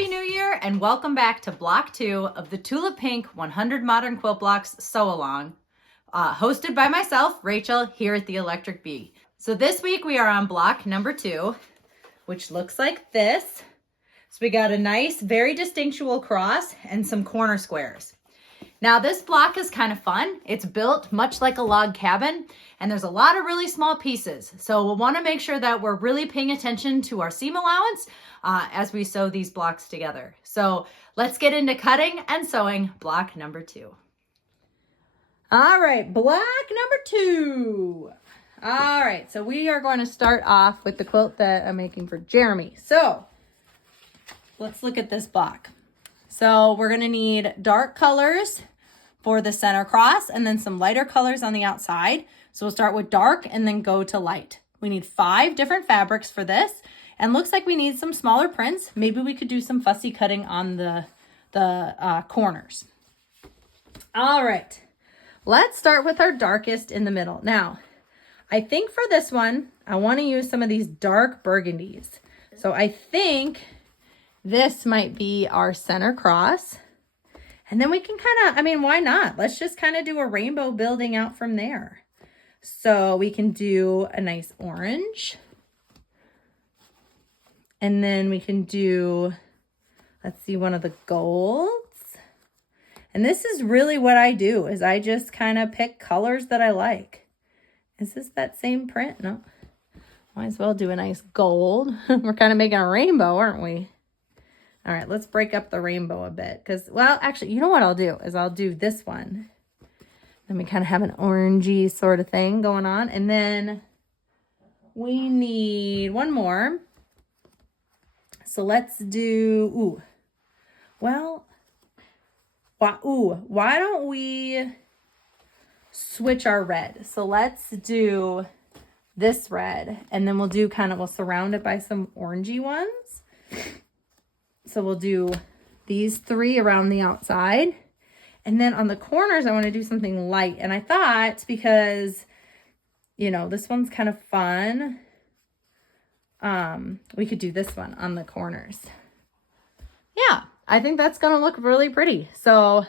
Happy New Year and welcome back to Block 2 of the Tula Pink 100 Modern Quilt Blocks Sew-Along, hosted by myself, Rachel, here at the Electric Bee. So this week we are on block number 2, which looks like this. So we got a nice, very distinctual cross and some corner squares. Now this block is kind of fun. It's built much like a log cabin and there's a lot of really small pieces. So we'll want to make sure that we're really paying attention to our seam allowance as we sew these blocks together. So let's get into cutting and sewing block number 2. All right, block number 2. All right, so we are going to start off with the quilt that I'm making for Jeremy. So let's look at this block. So we're going to need dark colors for the center cross and then some lighter colors on the outside. So we'll start with dark and then go to light. We need 5 different fabrics for this and looks like we need some smaller prints. Maybe we could do some fussy cutting on the corners. All right, let's start with our darkest in the middle. Now, I think for this one, I want to use some of these dark burgundies. So I think this might be our center cross. And then we can kind of, why not? Let's just kind of do a rainbow building out from there. So we can do a nice orange. And then we can do, let's see, one of the golds. And this is really what I do, is I just kind of pick colors that I like. Is this that same print? No. Might as well do a nice gold. We're kind of making a rainbow, aren't we? All right, let's break up the rainbow a bit. Because, well, actually, you know what I'll do is I'll do this one. Then we kind of have an orangey sort of thing going on. And then we need one more. So let's do, why don't we switch our red? So let's do this red. And then we'll do we'll surround it by some orangey ones. So we'll do these 3 around the outside. And then on the corners, I want to do something light. And I thought, because, this one's kind of fun, we could do this one on the corners. Yeah, I think that's going to look really pretty. So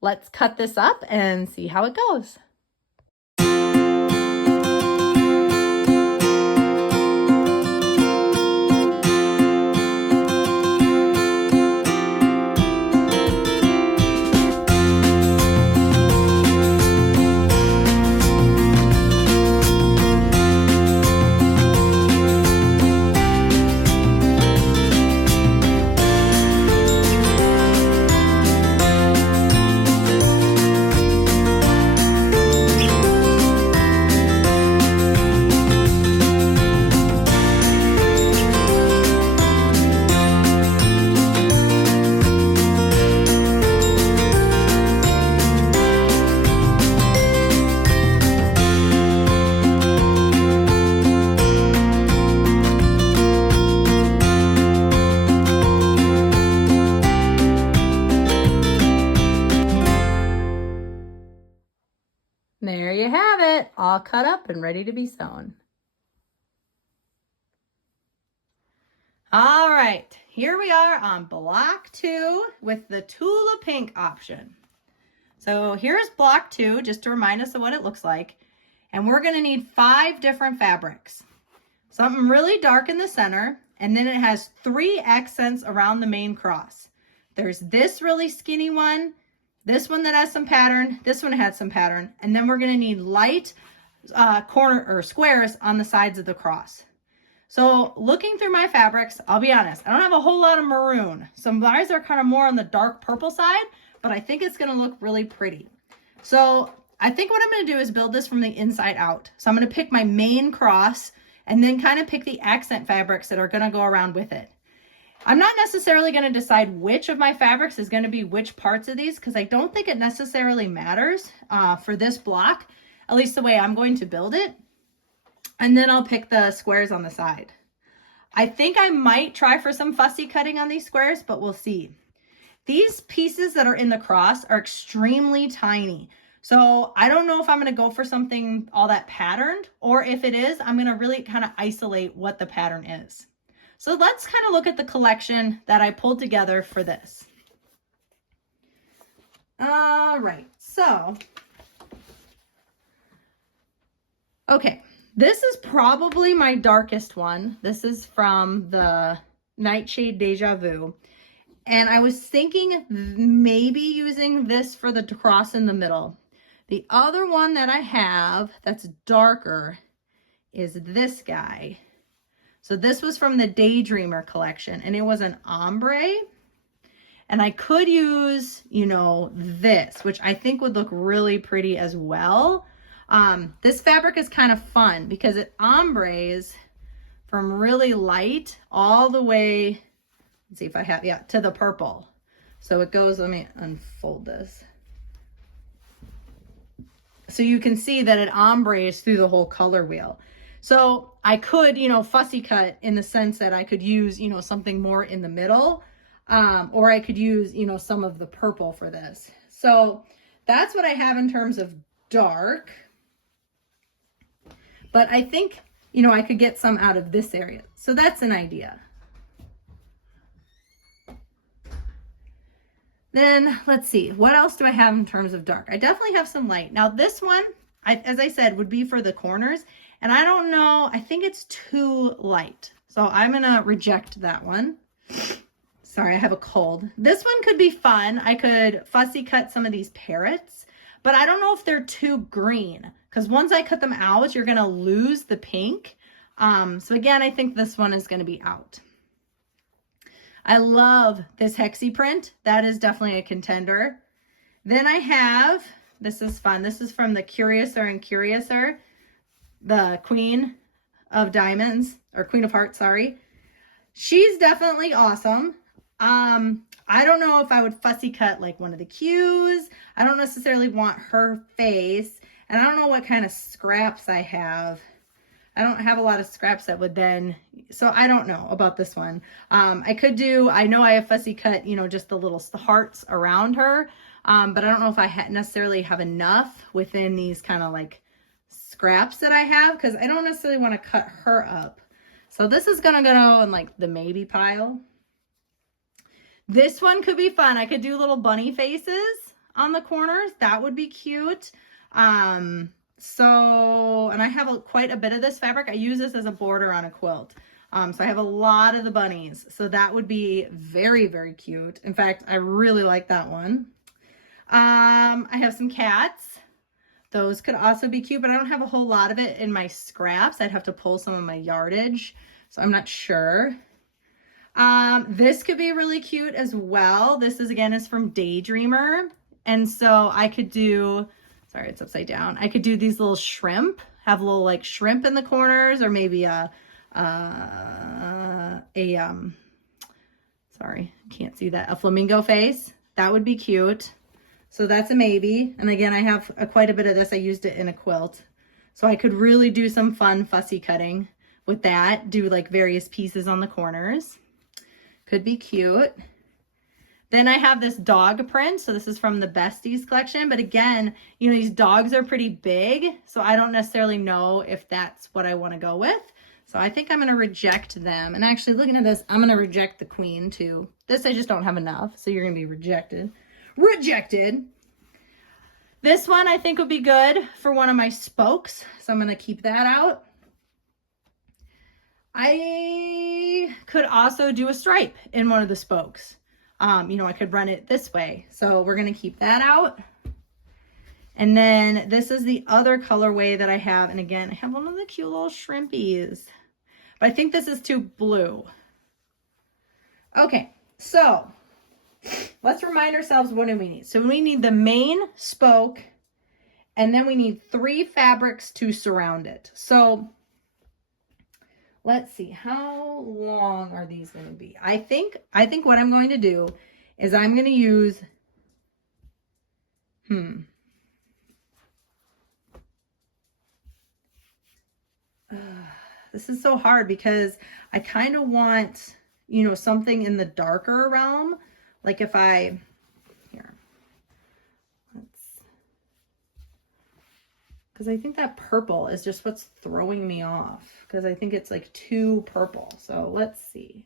let's cut this up and see how it goes. There you have it, all cut up and ready to be sewn. All right, here we are on block 2 with the Tula Pink option. So here's block 2, just to remind us of what it looks like. And we're gonna need 5 different fabrics. Something really dark in the center, and then it has 3 accents around the main cross. There's this really skinny one, this one that has some pattern, this one has some pattern, and then we're gonna need light corner or squares on the sides of the cross. So looking through my fabrics, I'll be honest, I don't have a whole lot of maroon. Some of ours are kind of more on the dark purple side, but I think it's gonna look really pretty. So I think what I'm gonna do is build this from the inside out. So I'm gonna pick my main cross and then kind of pick the accent fabrics that are gonna go around with it. I'm not necessarily going to decide which of my fabrics is going to be which parts of these, because I don't think it necessarily matters for this block, at least the way I'm going to build it. And then I'll pick the squares on the side. I think I might try for some fussy cutting on these squares, but we'll see. These pieces that are in the cross are extremely tiny. So I don't know if I'm going to go for something all that patterned, or if it is, I'm going to really kind of isolate what the pattern is. So let's kind of look at the collection that I pulled together for this. All right, so, okay, this is probably my darkest one. This is from the Nightshade Deja Vu. And I was thinking maybe using this for the cross in the middle. The other one that I have that's darker is this guy. So this was from the Daydreamer collection, and it was an ombre. And I could use, you know, this, which I think would look really pretty as well. This fabric is kind of fun because it ombres from really light all the way, let's see if I have, yeah, to the purple. So it goes, let me unfold this. So you can see that it ombres through the whole color wheel. So I could, you know, fussy cut in the sense that I could use, you know, something more in the middle. Or I could use, you know, some of the purple for this. So that's what I have in terms of dark. But I think, you know, I could get some out of this area. So that's an idea. Then let's see, what else do I have in terms of dark? I definitely have some light. Now this one, as I said, would be for the corners. And I don't know, I think it's too light. So I'm gonna reject that one. Sorry, I have a cold. This one could be fun. I could fussy cut some of these parrots, but I don't know if they're too green because once I cut them out, you're gonna lose the pink. So again, I think this one is gonna be out. I love this hexie print. That is definitely a contender. Then I have, this is fun. This is from the Curiouser and Curiouser, the Queen of Diamonds, or Queen of Hearts, sorry. She's definitely awesome. I don't know if I would fussy cut like one of the Qs. I don't necessarily want her face. And I don't know what kind of scraps I have. I don't have a lot of scraps that would then, so I don't know about this one. I could do, I know I have fussy cut, you know, just the little hearts around her. But I don't know if I necessarily have enough within these kind of like scraps that I have, because I don't necessarily want to cut her up. So this is going to go in like the maybe pile. This one could be fun. I could do little bunny faces on the corners. That would be cute. And I have quite a bit of this fabric. I use this as a border on a quilt. So I have a lot of the bunnies. So that would be very, very cute. In fact, I really like that one. I have some cats. Those could also be cute, but I don't have a whole lot of it in my scraps. I'd have to pull some of my yardage. So I'm not sure. This could be really cute as well. This is, again, is from Daydreamer. And so I could do, sorry, it's upside down. I could do these little shrimp, have a little like shrimp in the corners, or maybe sorry, can't see that, a flamingo face. That would be cute. So that's a maybe. And again, I have quite a bit of this. I used it in a quilt. So I could really do some fun fussy cutting with that. Do like various pieces on the corners. Could be cute. Then I have this dog print. So this is from the Besties collection. But again, you know, these dogs are pretty big. So I don't necessarily know if that's what I want to go with. So I think I'm going to reject them. And actually, looking at this, I'm going to reject the queen too. This I just don't have enough. So you're going to be rejected. Rejected. This one I think would be good for one of my spokes. So I'm going to keep that out. I could also do a stripe in one of the spokes. You know, I could run it this way. So we're going to keep that out. And then this is the other colorway that I have. And again, I have one of the cute little shrimpies. But I think this is too blue. Okay, so let's remind ourselves, what do we need? So we need the main spoke, and then we need 3 fabrics to surround it. So let's see, how long are these going to be? I think what I'm going to do is I'm going to use, this is so hard because I kind of want, you know, something in the darker realm. Like if because I think that purple is just what's throwing me off, because I think it's like too purple. So let's see.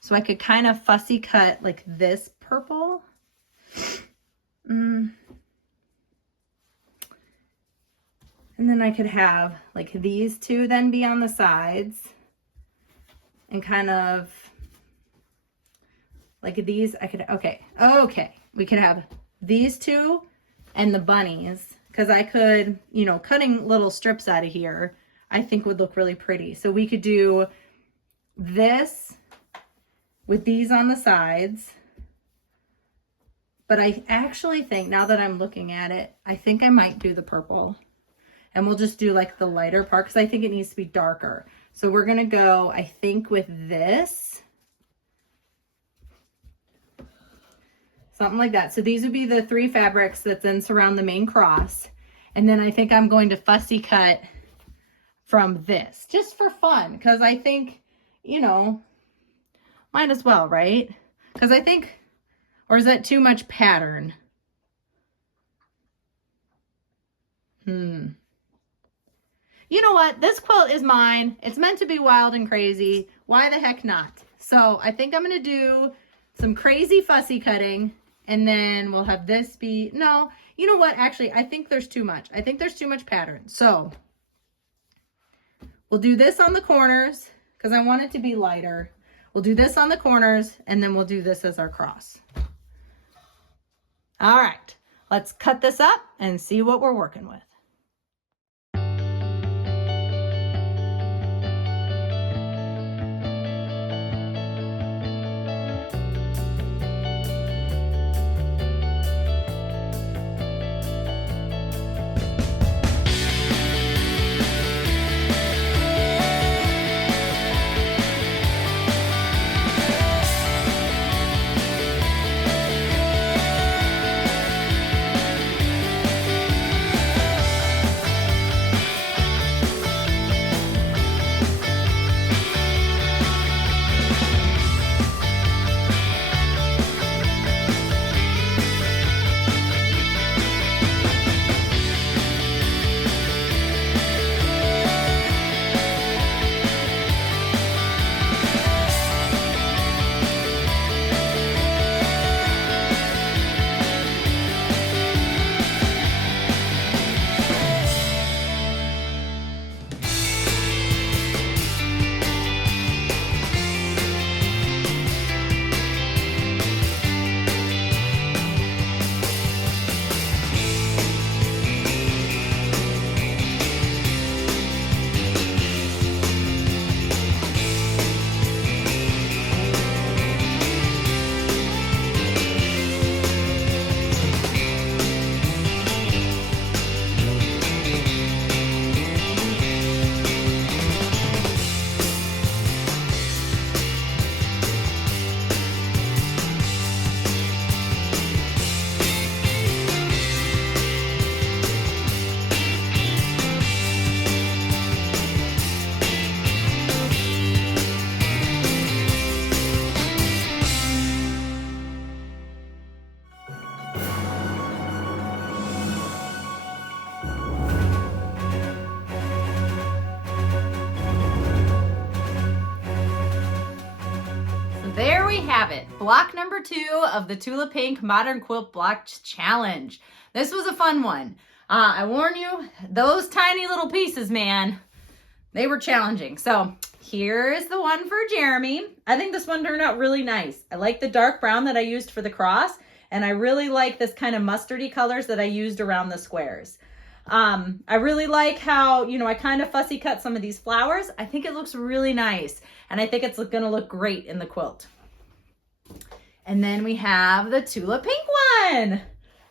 So I could kind of fussy cut like this purple. And then I could have like these two then be on the sides and kind of like these. I could, okay. We could have these two and the bunnies, because I could, you know, cutting little strips out of here, I think would look really pretty. So we could do this with these on the sides. But I actually think, now that I'm looking at it, I think I might do the purple. And we'll just do like the lighter part, because I think it needs to be darker. So we're going to go, I think, with this. Something like that. So these would be the 3 fabrics that then surround the main cross. And then I think I'm going to fussy cut from this, just for fun. Because I think, you know, might as well, right? Because I think, or is that too much pattern? You know what? This quilt is mine. It's meant to be wild and crazy. Why the heck not? So I think I'm going to do some crazy fussy cutting, and then we'll have this be, no, you know what? Actually, I think there's too much. I think there's too much pattern. So we'll do this on the corners because I want it to be lighter. We'll do this on the corners, and then we'll do this as our cross. All right, let's cut this up and see what we're working with. Have it. Block number 2 of the Tula Pink Modern Quilt Block Challenge. This was a fun one. I warn you, those tiny little pieces, man, they were challenging. So here's the one for Jeremy. I think this one turned out really nice. I like the dark brown that I used for the cross, and I really like this kind of mustardy colors that I used around the squares. I really like how, you know, I kind of fussy cut some of these flowers. I think it looks really nice, and I think it's going to look great in the quilt. And then we have the Tula Pink one.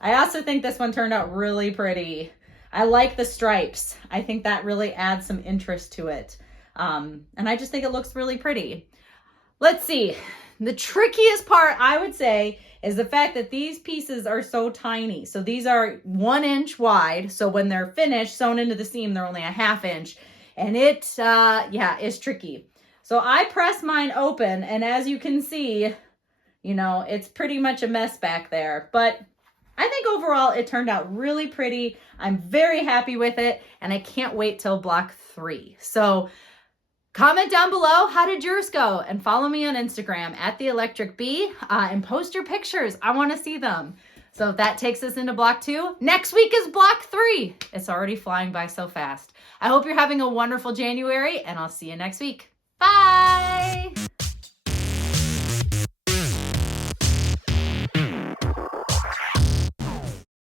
I also think this one turned out really pretty. I like the stripes. I think that really adds some interest to it. And I just think it looks really pretty. Let's see. The trickiest part, I would say, is the fact that these pieces are so tiny. So these are 1 inch wide. So when they're finished, sewn into the seam, they're only a 1/2 inch. And it, yeah, is tricky. So I press mine open, and as you can see, You know, it's pretty much a mess back there, but I think overall it turned out really pretty. I'm very happy with it, and I can't wait till block 3. So comment down below, how did yours go? And follow me on Instagram at The Electric Bee, and post your pictures. I want to see them. So that takes us into block 2. Next week is block 3. It's already flying by so fast. I hope you're having a wonderful January, and I'll see you next week. Bye!